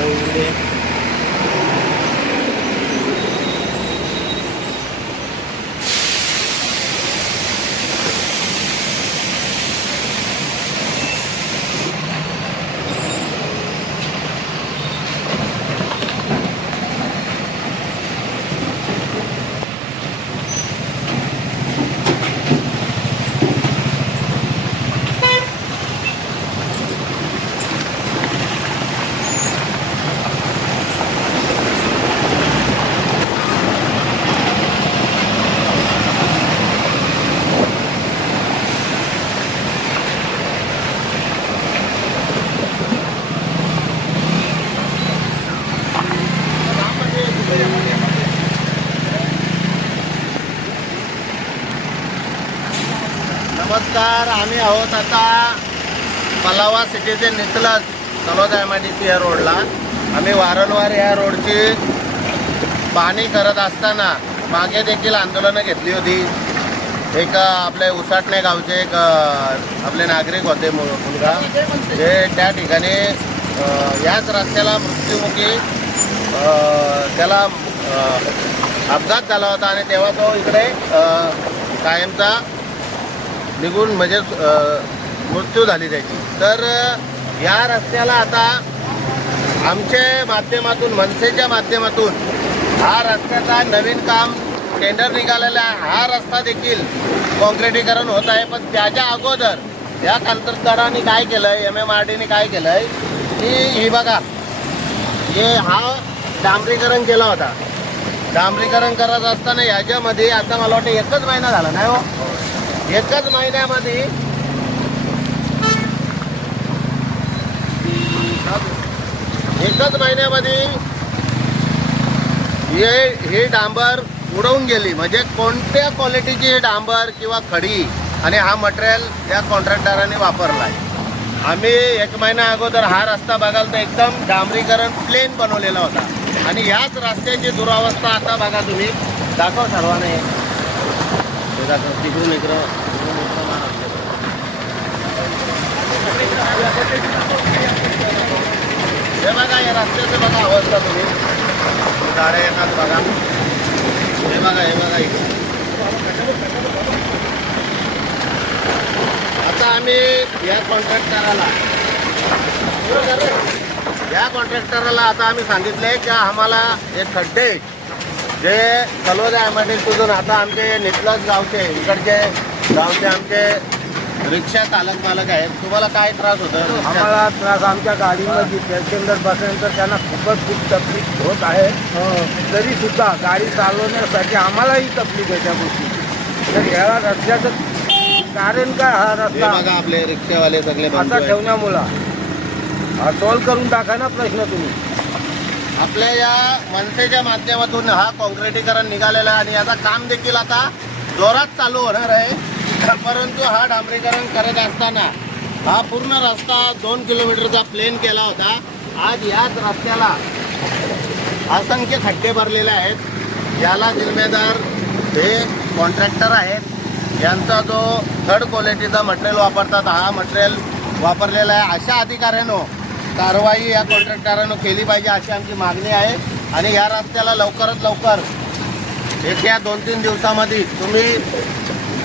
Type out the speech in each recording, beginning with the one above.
So, नमस्कार आम्ही आहोत आता पलावा सिटीचे निचलस तलोद एम आय डी सी या रोडला. आम्ही वारंवार या रोडची पाहणी करत असताना मागे देखील आंदोलनं घेतली होती. एक आपले उसाटणे गावचे एक आपले नागरिक होते मु- मुलगा. ते त्या ठिकाणी याच रस्त्याला मृत्युमुखी त्याला अपघात झाला होता आणि तेव्हा तो इकडे कायमचा निघून म्हणजे मृत्यू झाली त्याची. तर या रस्त्याला आता आमच्या माध्यमातून मनसेच्या माध्यमातून हा रस्त्याचा नवीन काम टेंडर निघालेला हा रस्ता देखील कॉन्क्रिटीकरण होत आहे. पण त्याच्या अगोदर या कंत्राटदारांनी काय केलंय एम एम आर डीने काय केलंय की ही बघा हे हा डांबरीकरण केला होता. डांबरीकरण करत असताना याच्यामध्ये आता मला वाटतं एकच महिना झाला नाही हो. एकच महिन्यामध्ये एकच महिन्यामध्ये हे ही डांबर उडवून गेली. म्हणजे कोणत्या क्वालिटीची हे डांबर किंवा खडी आणि हा मटेरियल या कॉन्ट्रॅक्टराने वापरला आहे आम्ही एक महिना अगोदर हा रस्ता बघाल तर एकदम डांबरीकरण प्लेन बनवलेला होता. आणि याच रस्त्याची दुरावस्था आता बघा तुम्ही. दाखव सर्वांना हे. हे तिकडून इकडं तिकडून इकडं हे बघा या रस्त्याचं बघा अवस्था तुम्ही गाड्या येतात बघा हे बघा हे बघा इकडे आता आम्ही या कॉन्ट्रॅक्टराला या कॉन्ट्रॅक्टराला आता आम्ही सांगितलं आहे की आम्हाला एक खड्डे जे कलोजा एमआयडीतून आता आमचे निटलस गावचे इकडचे गावचे आमचे रिक्षा चालक मालक आहेत. तुम्हाला काय त्रास होतो? आम्हाला त्रास आमच्या गाडीमध्ये पॅसेंजर बसल्यानंतर त्यांना खूपच खूप तकलीफ होत आहे. तरी सुद्धा गाडी चालवण्यासाठी आम्हालाही तकलीफ आहे त्या गोष्टी तर या रस्त्याचं कारण काय? हा हे रस्ता बघा आपले रिक्षावाले सगळे असा. ठेवण्यामुळं. हा सॉल्व करून टाका ना प्रश्न तुम्ही. आपल्या या मनसेच्या माध्यमातून हा काँक्रिटीकरण निघालेला आहे आणि याचा काम देखील आता जोरात चालू होणार आहे. परंतु हा डांबरीकरण करत असताना हा पूर्ण रस्ता दोन किलोमीटरचा प्लेन केला होता. आज याच रस्त्याला असंख्य खड्डे भरलेले आहेत. याला जिम्मेदार हे कॉन्ट्रॅक्टर आहेत. यांचा जो थर्ड क्वालिटीचा मटेरियल वापरतात हा मटेरियल वापरलेला आहे. अशा अधिकाऱ्यानं कारवाई या कॉन्ट्रॅक्टरानं केली पाहिजे अशी आमची मागणी आहे. आणि या रस्त्याला लवकरात लवकर येत्या दोन तीन दिवसामध्ये तुम्ही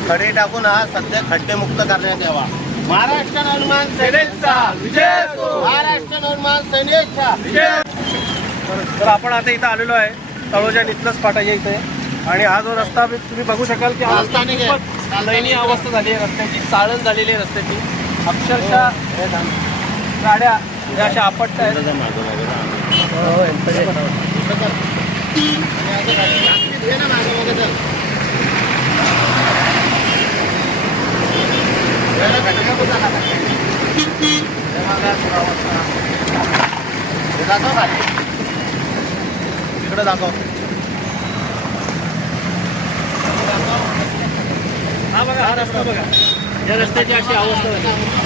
खडे टाकून हा सध्या खड्डेमुक्त करण्यात यावा. महाराष्ट्र निर्माण सेनेचा महाराष्ट्र निर्माण सेनेचा तर आपण आता इथं आलेलो आहे. तळोजा नितलस फाटाच्या इथे. आणि हा जो रस्ता तुम्ही बघू शकाल की हा रस्ता दयनीय अवस्था झाली आहे. रस्त्याची चाळण झालेली आहे रस्त्याची. अक्षरशः गाड्या या अशा आपटत आहेत. तिकडे दाखव. हा बघा हा रस्ता बघा. या रस्त्याची अशी अवस्था